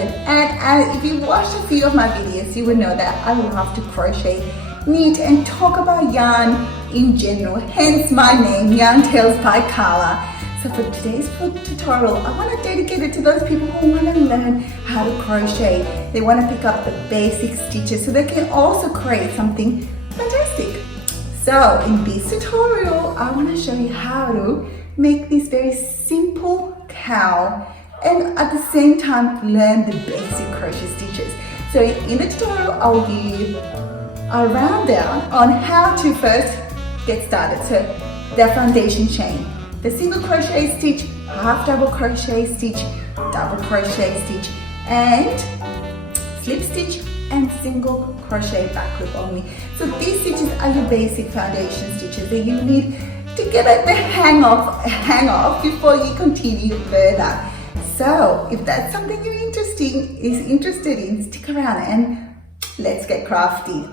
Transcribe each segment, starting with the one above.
woollen. And if you watched a few of my videos, you would know that I love to crochet, knit, and talk about yarn in general, hence my name, Yarn Tales by Carla. So for today's tutorial, I want to dedicate it to those people who want to learn how to crochet. They want to pick up the basic stitches so they can also create something fantastic. So in this tutorial, I want to show you how to make this very simple cowl and at the same time learn the basic crochet stitches. So in the tutorial, I will give you a rundown on how to first get started. So the foundation chain, the single crochet stitch, half double crochet stitch, double crochet stitch, and slip stitch and single crochet back loop only. So these stitches are your basic foundation stitches that you need to get the hang of before you continue further. So if that's something you're interested in, stick around and let's get crafty.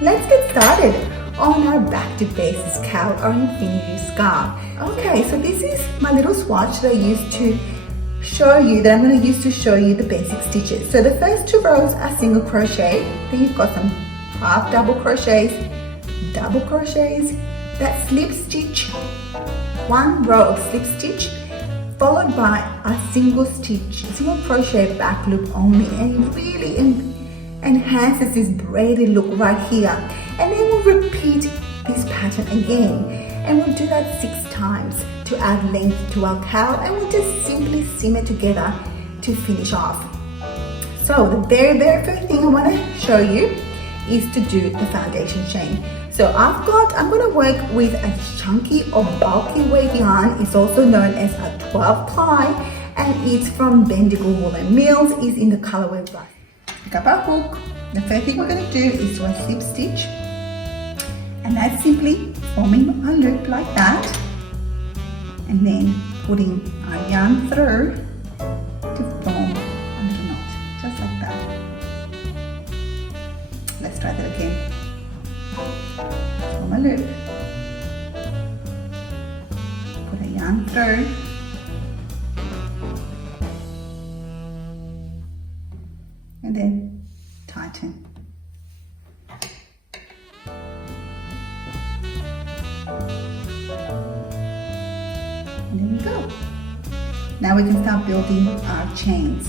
Let's get started on our back to basics cowl or infinity scarf. Okay, so this is my little swatch that I used to show you, that I'm going to use to show you the basic stitches. So the first 2 rows are single crochet, then you've got some half double crochets, double crochets, that slip stitch, 1 row of slip stitch, followed by a single crochet back loop only, and it really enhances this braided look right here. And then we'll repeat this pattern again, and we'll do that 6 times to add length to our cowl, and we'll just simply seam it together to finish off. So the very first thing I want to show you is to do the foundation chain. So I'm going to work with a chunky or bulky weight yarn. It's also known as a 12 ply, and it's from Bendigo Woolen. Mills is in the colorway Rustic. Pick up our hook. The first thing we're going to do is do a slip stitch, and that's simply forming a loop like that, and then putting our yarn through to form a little knot, just like that. Let's try that again. Form a loop, put a yarn through, and then tighten. And there we go. Now we can start building our chains.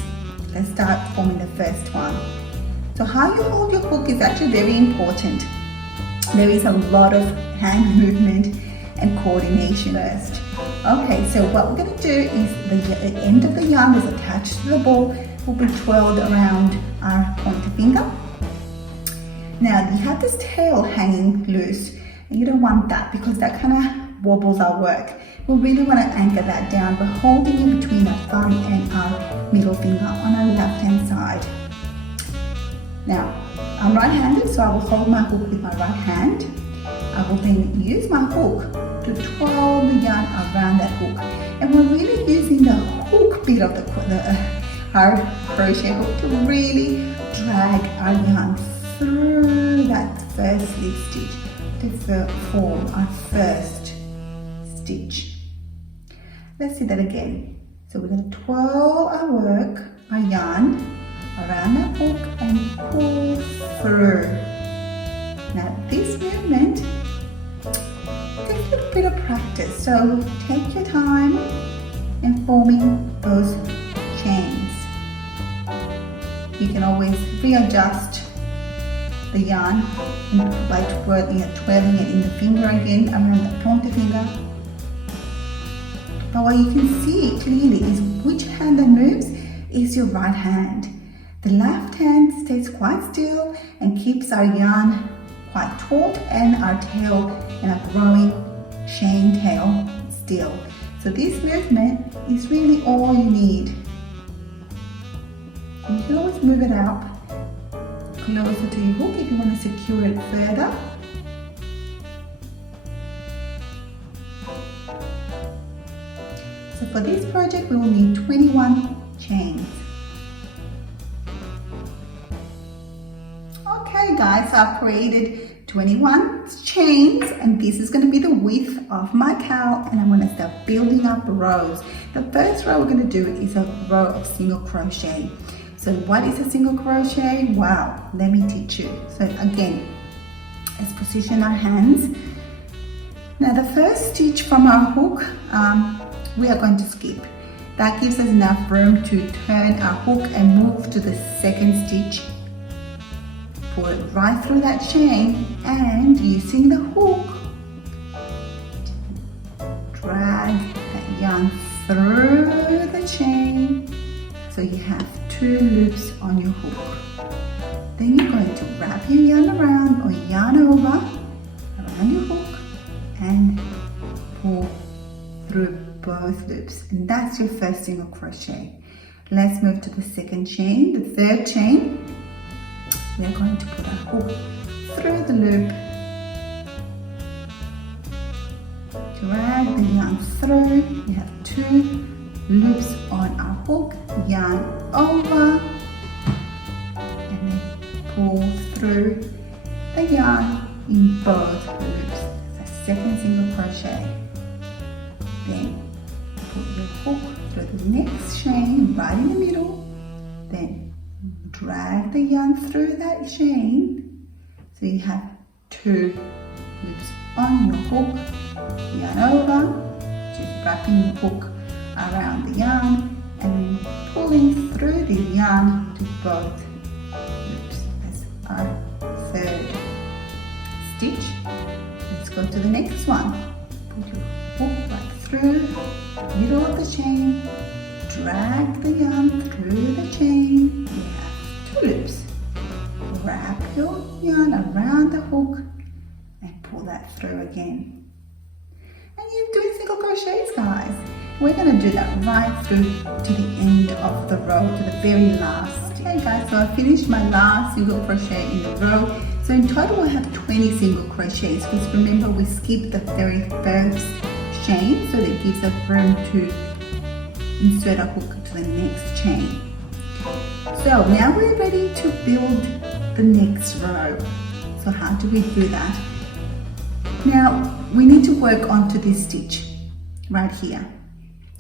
Let's start forming the first one. So how you hold your hook is actually very important. There is a lot of hand movement and coordination first. Okay, so what we're going to do is the end of the yarn is attached to the ball will be twirled around our pointer finger. Now you have this tail hanging loose, and you don't want that because that kind of wobbles our work. We really want to anchor that down by holding in between our thumb and our middle finger on our left hand side. Now I'm right-handed, so I will hold my hook with my right hand. I will then use my hook to twirl the yarn around that hook, and we're really using the hook bit of our crochet hook to really drag our yarn through that first slip stitch to form our first stitch. Let's see that again. So we're going to twirl our yarn around that hook and pull through. Now this movement takes a little bit of practice, so take your time in forming those chains. You can always readjust the yarn by twirling it in the finger again around the pointer finger. But what you can see clearly is which hand that moves is your right hand. The left hand stays quite still and keeps our yarn quite taut and our tail and our growing chain tail still. So this movement is really all you need. And you can always move it up closer to your hook if you want to secure it further. So for this project we will need 21 chains. Okay guys, so I've created 21 chains, and this is going to be the width of my cowl and I'm going to start building up rows. The first row we're going to do is a row of single crochet. So what is a single crochet? Wow, let me teach you. So again, let's position our hands. Now the first stitch from our hook, we are going to skip. That gives us enough room to turn our hook and move to the second stitch. Pull it right through that chain and using the hook, drag that yarn through the chain so you have 2 loops on your hook. Then you're going to wrap your yarn around or yarn over around your hook and pull through both loops, and that's your first single crochet. Let's move to the second chain, the third chain. We are going to put our hook through the loop, drag the yarn through. We have 2 loops on our hook, yarn over, and then pull through the yarn in both loops. That's a second single crochet. Then put your hook through the next chain right in the middle, then drag the yarn through that chain so you have 2 loops on your hook, yarn over, just wrapping the hook around the yarn and then pulling through the yarn to both loops. That's our third stitch. Let's go to the next one. Put your hook right through the middle of the chain, drag the yarn through the chain. You have 2 loops. Wrap your yarn around the hook and pull that through again. And you're doing single crochets, guys. We're going to do that right through to the end of the row, to the very last. Okay guys, so I finished my last single crochet in the row. So in total I have 20 single crochets, because remember we skipped the very first chain, so that gives us room to insert a hook to the next chain. So now we're ready to build the next row. So how do we do that? Now we need to work onto this stitch right here.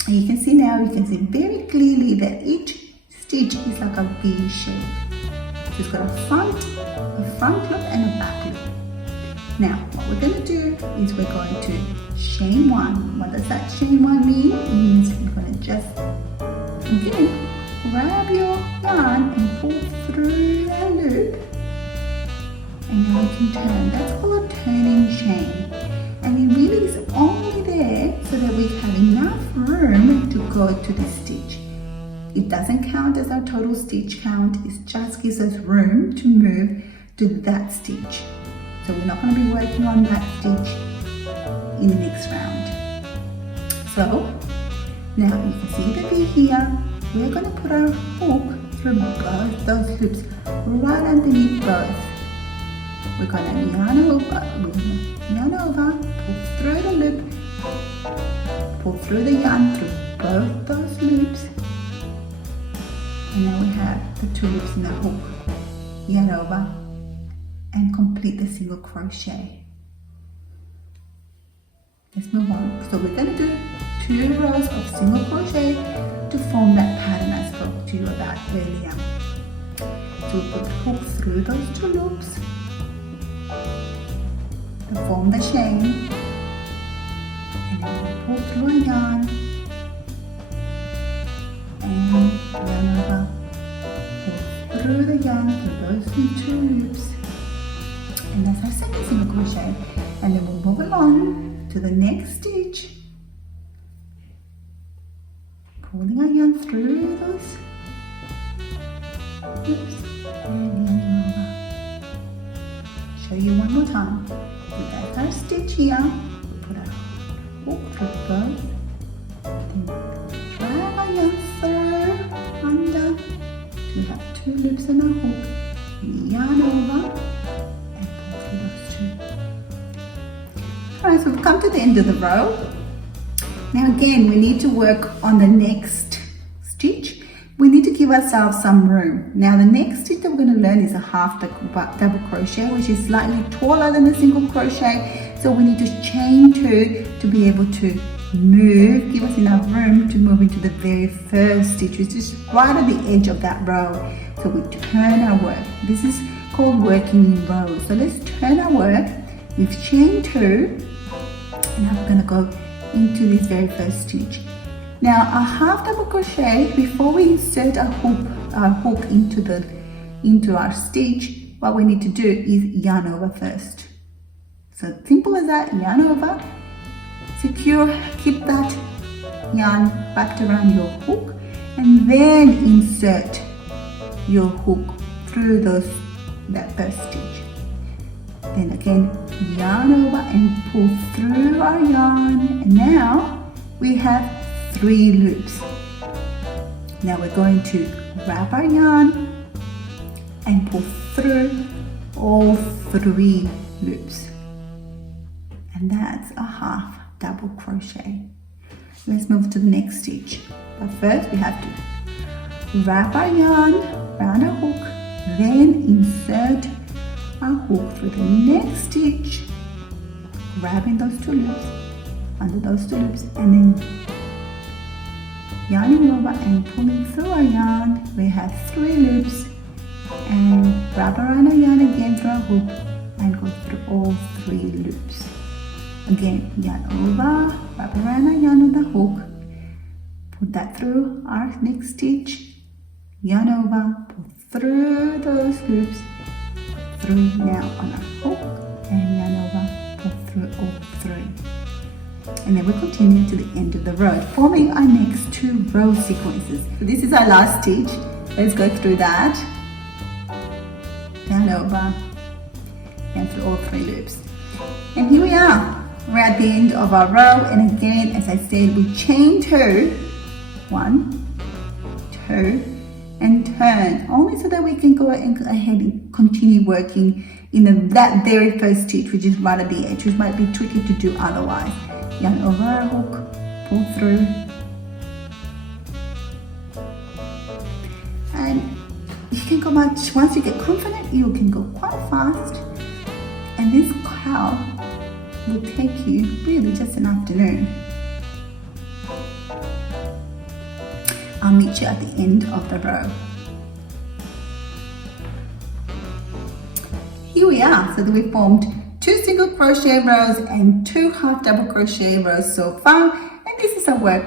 And you can see now, you can see very clearly that each stitch is like a V shape. So it's got a front loop and a back loop. Now what we're going to do is we're going to chain 1. What does that chain 1 mean? It means you're going to just again grab your yarn and pull through that loop, and now we can turn. That's called a turning chain, and it really is only there so that we have enough room to go to this stitch. It doesn't count as our total stitch count, it just gives us room to move to that stitch. So we're not going to be working on that stitch in the next round. So now you can see the V here. We're going to put our hook through both those loops right underneath both. We're going to yarn over, pull through the loop, pull through the yarn through both those loops, and now we have the 2 loops in the hook, yarn over, and complete the single crochet. Let's move on. So we're going to do 2 rows of single crochet to form that pattern I spoke to you about earlier. So we'll put the hook through those 2 loops to form the chain, and then we'll pull through a yarn and yarn over, pull through the yarn through those 2 loops, and that's our second single crochet. And then we'll move along to the next stitch, pulling our yarn through those loops and yarning over. Show you one more time. So that's our stitch here. We put our hook through both, then drag our yarn through under. We have 2 loops in our hook. Yarn over and pull through those 2. Alright, so we've come to the end of the row. Now again, we need to work on the next stitch. We need to give ourselves some room. Now the next stitch that we're going to learn is a half double crochet, which is slightly taller than the single crochet. So we need to chain 2 to be able to move, give us enough room to move into the very first stitch, which is right at the edge of that row. So we turn our work. This is called working in rows. So let's turn our work. We've chained 2, and now we're going to go into this very first stitch. Now a half double crochet, before we insert our hook into our stitch, what we need to do is yarn over first. So simple as that, yarn over, secure, keep that yarn wrapped around your hook, and then insert your hook through that first stitch. Then again, yarn over and pull through our yarn, and now we have 3 loops. Now we're going to wrap our yarn and pull through all 3 loops, and that's a half double crochet. Let's move to the next stitch, but first we have to wrap our yarn around our hook, then insert our hook through the next stitch, grabbing those 2 loops, under those 2 loops, and then yarning over and pulling through our yarn. We have 3 loops, and wrap around our yarn again through our hook and go through all 3 loops. Again, yarn over, wrap around our yarn with the hook, put that through our next stitch, yarn over, pull through those loops, through now on our hook, and yarn over, pull through all 3. And then we continue to the end of the row, forming our next 2 row sequences. So this is our last stitch. Let's go through that. Yarn over, and through all 3 loops. And here we are. We're at the end of our row, and again, as I said, we chain 2, 1, 2, and turn, only so that we can go ahead and continue working in that very first stitch, which is right at the edge, which might be tricky to do otherwise. Yarn over our hook, pull through, and you can go much, once you get confident, you can go quite fast, and this cowl will take you really just an afternoon. I'll meet you at the end of the row. Here we are, so that we formed 2 single crochet rows and 2 half double crochet rows so far, and this is our work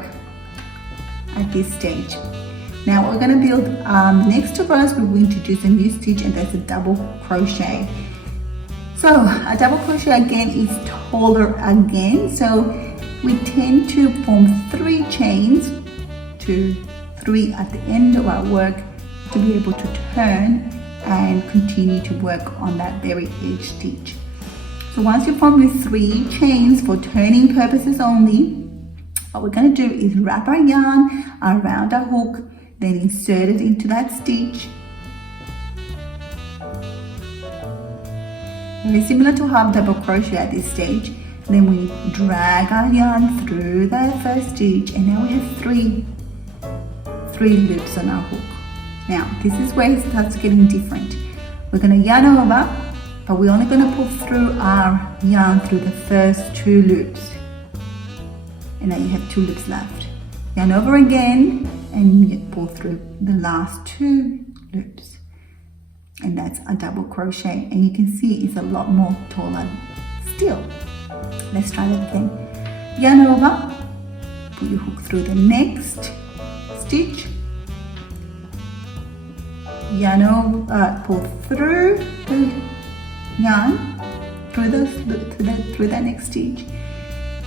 at this stage. Now we're going to build the next 2 rows. We will introduce a new stitch, and that's a double crochet. So a double crochet again is taller again, so we tend to form 3 chains, 2, 3 at the end of our work, to be able to turn and continue to work on that very edge stitch. So once you form with 3 chains for turning purposes only, what we're going to do is wrap our yarn around our hook, then insert it into that stitch. Very similar to half double crochet at this stage. Then we drag our yarn through that first stitch, and now we have 3 loops on our hook. Now this is where it starts getting different. We're going to yarn over, but we're only going to pull through our yarn through the first 2 loops, and now you have 2 loops left. Yarn over again and you pull through the last 2 loops, and that's a double crochet, and you can see it's a lot more taller still. Let's try that again. Yarn over, pull your hook through the next stitch, yarn over, pull through the yarn through that next stitch,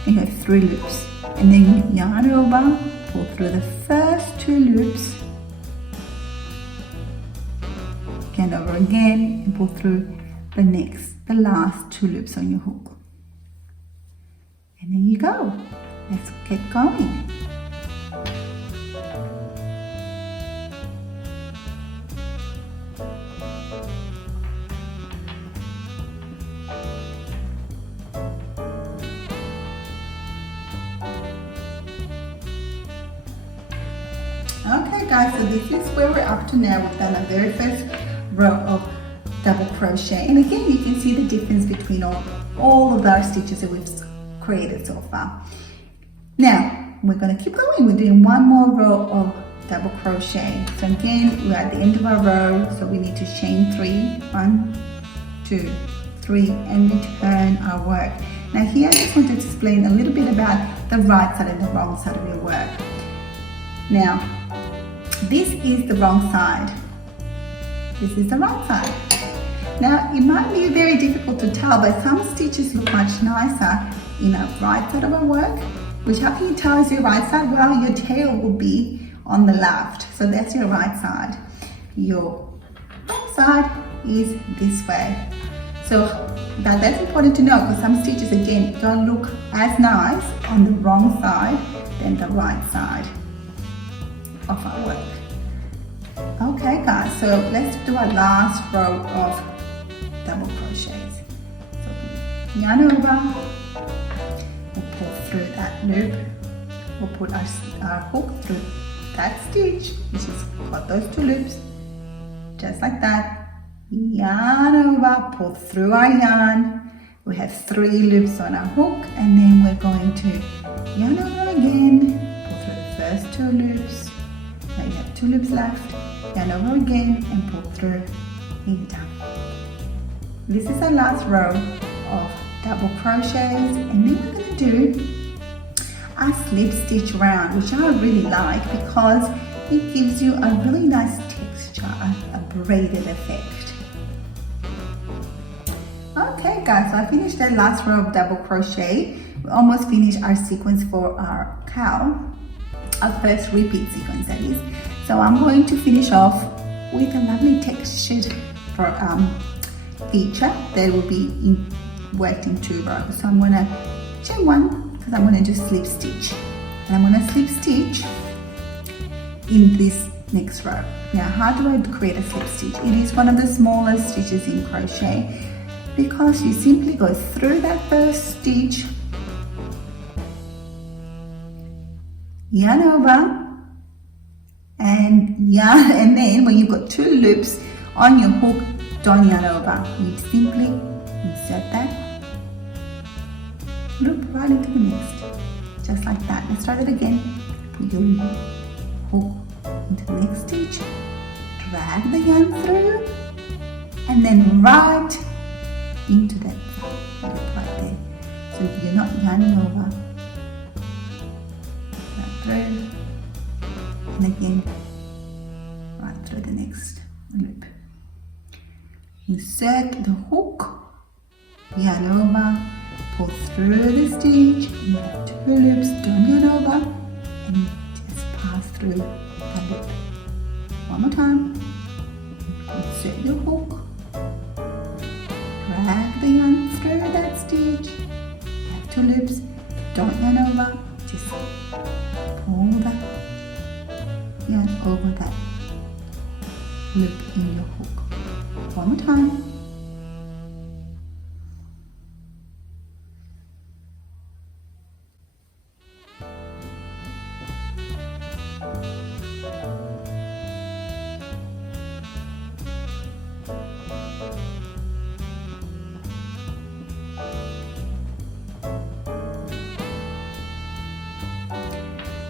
and you have 3 loops, and then yarn over, pull through the first 2 loops, yarn over again and pull through the last 2 loops on your hook. And there you go. Let's get going. Okay guys, so this is where we're up to now. We've done our very first row of double crochet, and again you can see the difference between all all of our stitches that we've created so far. Now we're going to keep going. We're doing one more row of double crochet. So again, we're at the end of our row, so we need to chain 3, 1, 2, 3, and return our work. Now here I just want to explain a little bit about the right side and the wrong side of your work. Now this is the wrong side, this is the right side. Now it might be very difficult to tell, but some stitches look much nicer in the right side of our work. Which, how can you tell is your right side? Well, your tail will be on the left, so that's your right side. Your wrong side is this way. So that's important to know, because some stitches again don't look as nice on the wrong side than the right side of our work. Okay guys, so let's do our last row of double crochets. So yarn over, we'll pull through that loop, we'll put our hook through that stitch, which has got those 2 loops, just like that. Yarn over, pull through our yarn. We have 3 loops on our hook, and then we're going to yarn over again, pull through the first 2 loops. Now you have 2 loops left. Yarn over again and pull through in down. This is our last row of double crochets, and then we're going to do a slip stitch round, which I really like because it gives you a really nice texture, a braided effect. Okay guys, so I finished that last row of double crochet. We almost finished our sequence for our cowl, our first repeat sequence that is. So I'm going to finish off with a lovely textured feature that will be worked in 2 rows. So I'm going to chain 1 because I'm going to do slip stitch, and I'm going to slip stitch in this next row. Now how do I create a slip stitch? It is one of the smallest stitches in crochet, because you simply go through that first stitch, yarn over, and yarn, and then when you've got 2 loops on your hook, don't yarn over. You simply insert that loop right into the next, just like that. Let's try that again. Put your hook into the next stitch, drag the yarn through, and then right into that loop right there. So you're not yarning over, right through, and again right through the next loop. Insert the hook, yarn over, pull through the stitch, you have 2 loops, don't yarn over, and just pass through the loop. One more time. Insert your hook, drag the yarn through that stitch, you have 2 loops, don't yarn over, just pull that yarn over that loop in your hook. One more time.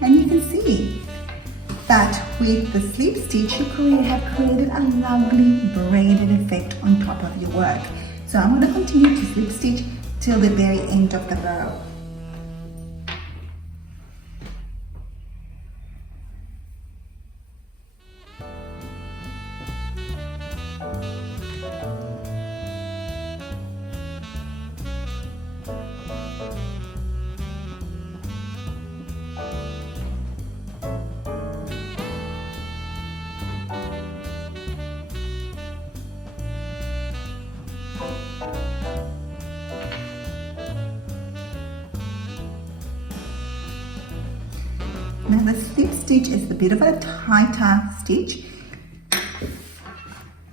And you can see that with the slip stitch you have created a lovely braided effect on top of your work. So I'm going to continue to slip stitch till the very end of the row. Now the slip stitch is a bit of a tighter stitch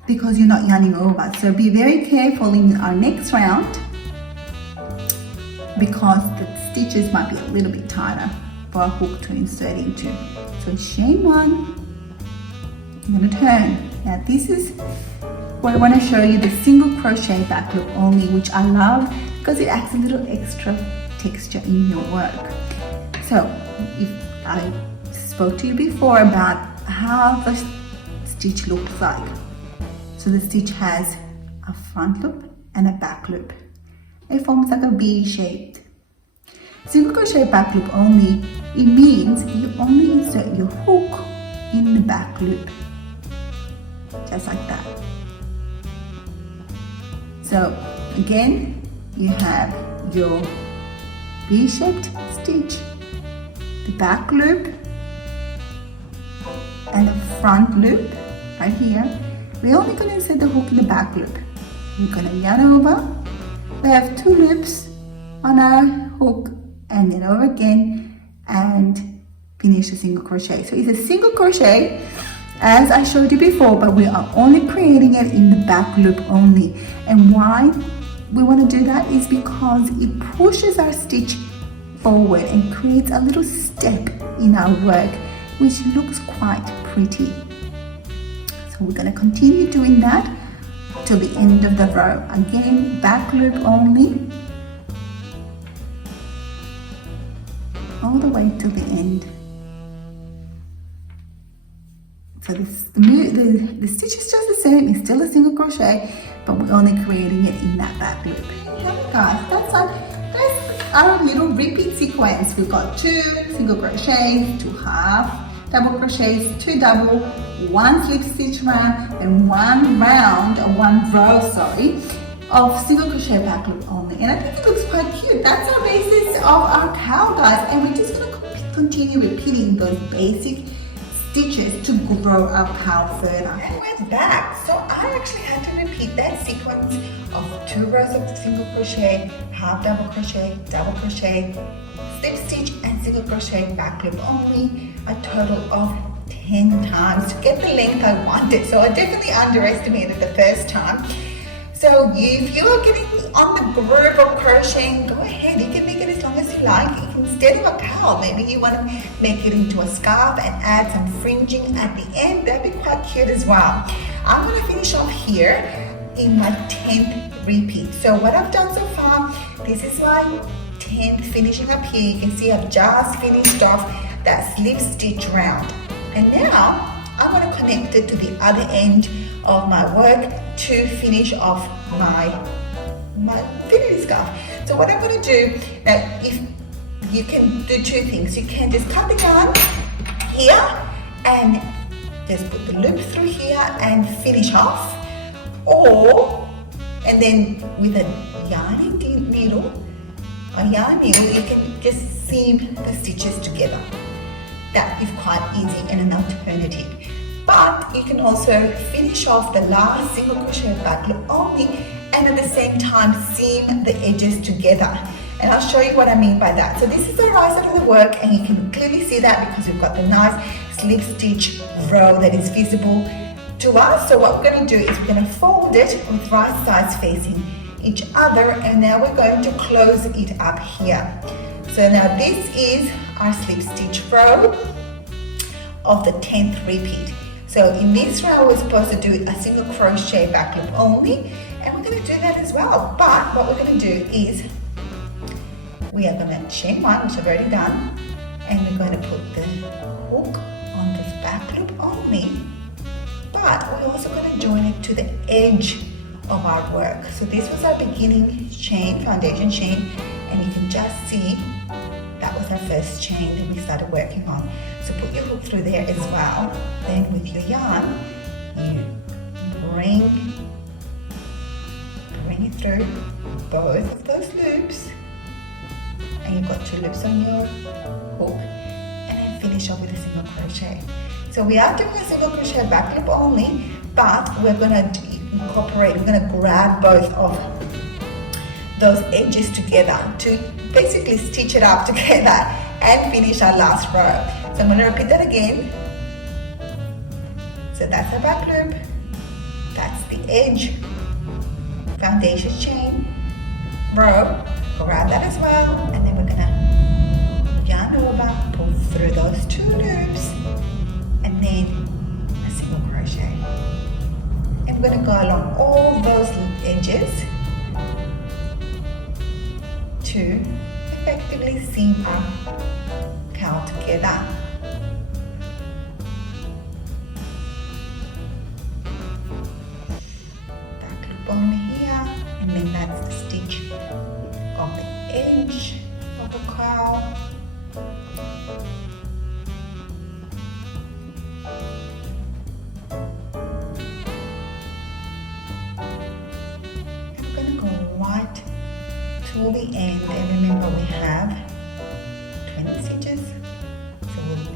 because you're not yarning over. So be very careful in our next round because the stitches might be a little bit tighter for a hook to insert into. So chain 1, I'm going to turn. Now this is where I want to show you the single crochet back loop only, which I love because it adds a little extra texture in your work. So if I spoke to you before about how the stitch looks like. So the stitch has a front loop and a back loop. It forms like a V-shaped. Single crochet back loop only, it means you only insert your hook in the back loop, just like that. So again, you have your V-shaped stitch, the back loop, and the front loop right here. We're only going to insert the hook in the back loop. We're going to yarn over. We have 2 loops on our hook, and then over again and finish a single crochet. So it's a single crochet as I showed you before, but we are only creating it in the back loop only. And why we want to do that is because it pushes our stitch forward and creates a little step in our work, which looks quite pretty. So we're going to continue doing that till the end of the row. Again, back loop only, all the way till the end. So the stitch is just the same, it's still a single crochet, but we're only creating it in that back loop. Yeah, guys, that's our little repeat sequence. We've got 2 single crochets, 2 half double crochets, 2 double, 1 slip stitch round, and 1 row, of single crochet back loop only. And I think it looks quite cute. That's our basis of our cowl, guys, and we're just going to continue repeating those basic stitches to grow our cowl further. And we're back. So I actually had to repeat that sequence of 2 rows of single crochet, half double crochet, slip stitch, and single crochet back loop only, a total of 10 times to get the length I wanted. So I definitely underestimated the first time. So if you are getting on the groove of crocheting, go ahead, you can make it as long as you like. You can, instead of a cowl, maybe you want to make it into a scarf and add some fringing at the end. That'd be quite cute as well. I'm going to finish off here in my 10th repeat. So what I've done so far, this is my 10th finishing up here. You can see I've just finished off that slip stitch round. And now I'm going to connect it to the other end of my work to finish off my infinity scarf. So what I'm going to do, now if you can do 2 things, you can just cut the yarn here and just put the loop through here and finish off, and then with a yarn needle, you can just seam the stitches together. That is quite easy and an alternative. But you can also finish off the last single crochet back loop only and at the same time seam the edges together. And I'll show you what I mean by that. So this is the right side of the work, and you can clearly see that because we've got the nice slip stitch row that is visible to us. So what we're going to do is we're going to fold it with right sides facing each other, and now we're going to close it up here. So now this is our slip stitch row of the 10th repeat. So in this row we're supposed to do a single crochet back loop only, and we're going to do that as well. But what we're going to do is we are going to chain 1, which I've already done, and we're going to put the hook on this back loop only, but we're also going to join it to the edge of our work. So this was our beginning chain, foundation chain, and you can just see that was our first chain that we started working on. So put your hook through there as well. Then with your yarn, you bring it through both of those loops, and you've got 2 loops on your hook, and then finish off with a single crochet. So we are doing a single crochet back loop only, but we're going to incorporate, we're going to grab both of those edges together to basically stitch it up together and finish our last row. So I'm going to repeat that again. So that's our back loop, that's the edge, foundation chain, row, grab that as well, and then we're going to yarn over, pull through those 2 loops, and then a single crochet. And we're going to go along all those edges seam our cowl together. That loop on here, and then that's the stitch of the edge of the cowl. To the end, and remember we have 20 stitches, so we'll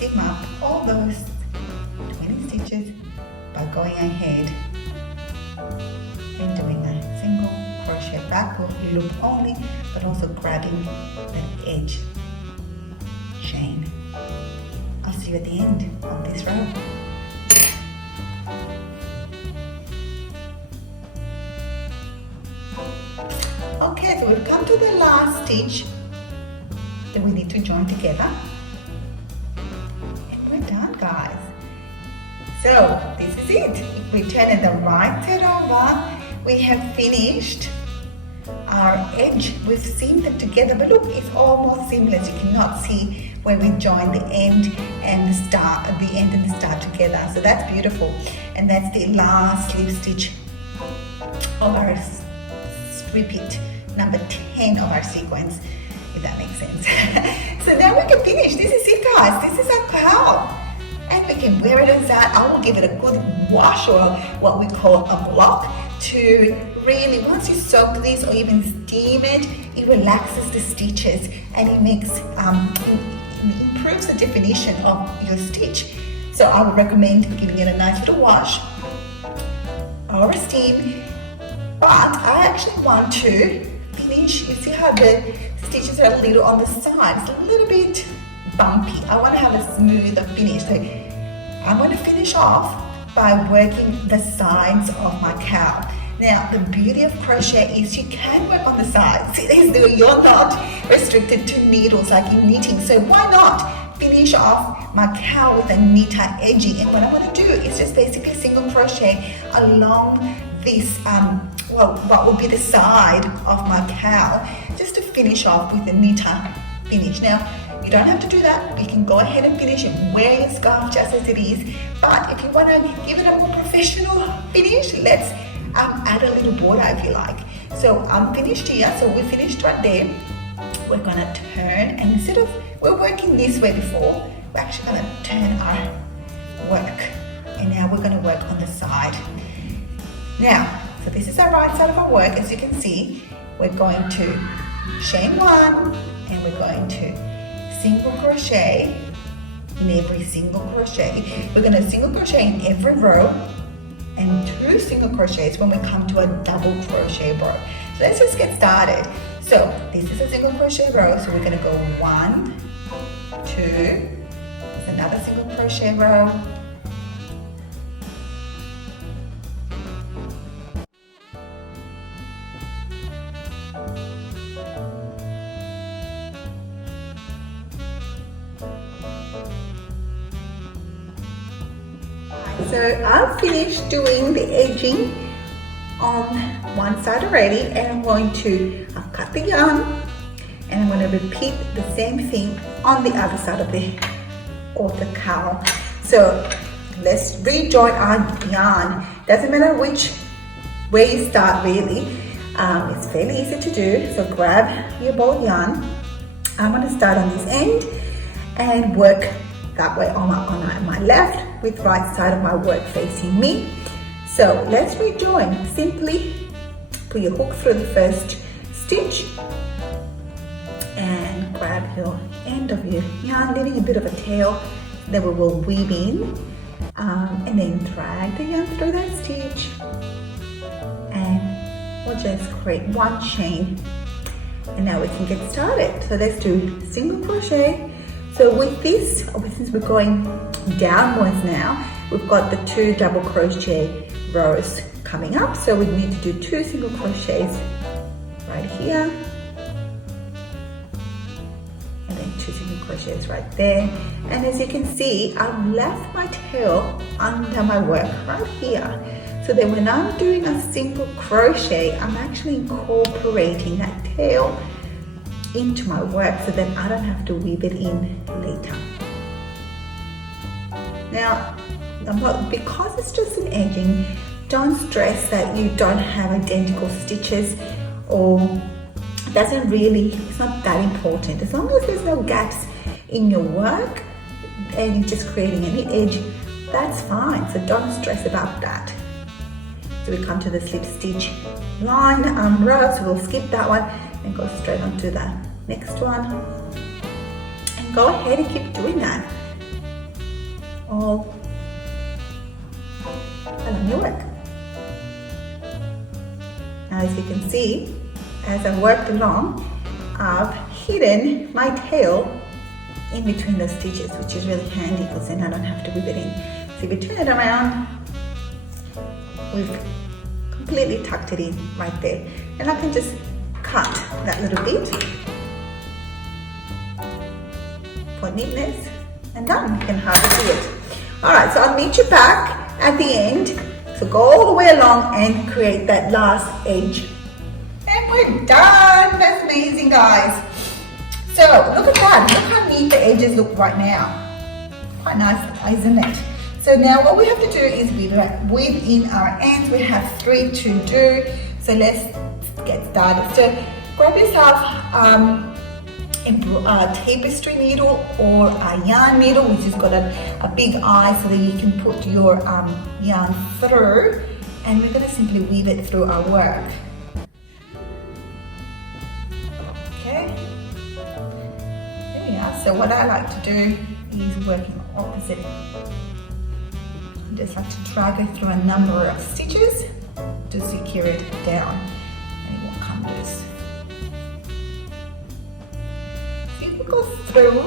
seam up all those 20 stitches by going ahead and doing a single crochet back loop only, but also grabbing that edge chain. I'll see you at the end of this row. Okay, so we've come to the last stitch that we need to join together. And we're done, guys. So, this is it. If we turn it the right side over, we have finished our edge. We've seamed it together, but look, it's almost seamless. You cannot see where we join the end and the start, the end and the start together. So that's beautiful. And that's the last slip stitch of our repeat number 10 of our sequence, if that makes sense. So now we can finish. This is it, guys. This is our cowl, and we can wear it as that. I will give it a good wash, or what we call a block, to really, once you soak this or even steam it, it relaxes the stitches and it makes it improves the definition of your stitch. So I would recommend giving it a nice little wash or a steam. But I actually want to finish, you see how the stitches are a little on the side, it's a little bit bumpy. I want to have a smoother finish. So I'm going to finish off by working the sides of my cowl. Now, the beauty of crochet is you can work on the sides. You're not restricted to needles like in knitting, so why not finish off my cowl with a neater edging? And what I'm going to do is just basically single crochet along this, what will be the side of my cowl, just to finish off with a neater finish. Now, you don't have to do that. You can go ahead and finish and wear your scarf just as it is. But if you want to give it a more professional finish, let's add a little border if you like. So I'm finished here. So we finished right there. We're going to turn, and instead of, we're working this way before, we're actually going to turn our work. And now we're going to work on the side. Now, so this is our right side of our work. As you can see, we're going to chain one, and we're going to single crochet in every single crochet. We're going to single crochet in every row, and 2 single crochets when we come to a double crochet row. So let's just get started. So this is a single crochet row, so we're going to go 1, 2, there's another single crochet row, so I've finished doing the edging on one side already, and I'm going to, I've cut the yarn, and I'm going to repeat the same thing on the other side of the cowl. So let's rejoin our yarn. Doesn't matter which way you start really, it's fairly easy to do. So grab your ball yarn. I'm going to start on this end and work that way on my left, with right side of my work facing me. So let's rejoin. Simply put your hook through the first stitch and grab your end of your yarn, leaving a bit of a tail that we will weave in, and then drag the yarn through that stitch, and we'll just create one chain, and now we can get started. So let's do single crochet. So with this, since we're going downwards now, we've got the 2 double crochet rows coming up. So we need to do 2 single crochets right here, and then 2 single crochets right there. And as you can see, I've left my tail under my work right here. So that when I'm doing a single crochet, I'm actually incorporating that tail into my work so that I don't have to weave it in later. Now, because it's just an edging, don't stress that you don't have identical stitches, or it's not that important. As long as there's no gaps in your work and you're just creating any edge, that's fine. So don't stress about that. So we come to the slip stitch line, row, so we'll skip that one and go straight on to the next one. And go ahead and keep doing that all along your work. Now, as you can see, as I worked along, I've hidden my tail in between the stitches, which is really handy because then I don't have to whip it in. So if you turn it around, we've completely tucked it in right there. And I can just cut that little bit for neatness, and done. You can hardly see it. Alright, so I'll meet you back at the end. So go all the way along and create that last edge. And we're done. That's amazing, guys. So look at that. Look how neat the edges look right now. Quite nice, isn't it? So now what we have to do is weave in our ends. We have 3 to do. So let's get started. So grab yourself a tapestry needle or a yarn needle which has got a big eye so that you can put your yarn through, and we're going to simply weave it through our work. Okay, there we are. So what I like to do is working opposite. I just like to drag it through a number of stitches to secure it down, and it will come loose. Go through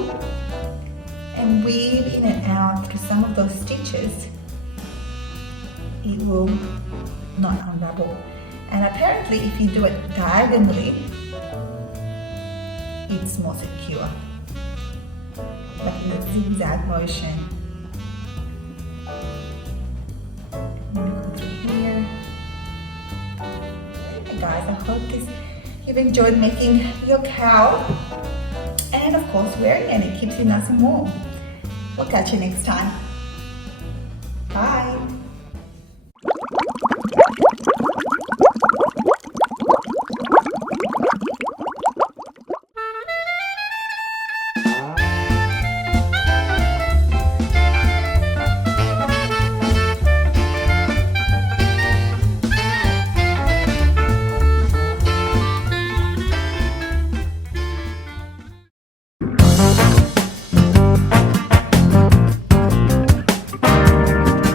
and weave in and out through some of those stitches, it will not unravel. And apparently if you do it diagonally, it's more secure, like in the zigzag motion. Go through here. Hey guys, I hope you've enjoyed making your cowl. And of course wearing it, it keeps you nice and warm. We'll catch you next time.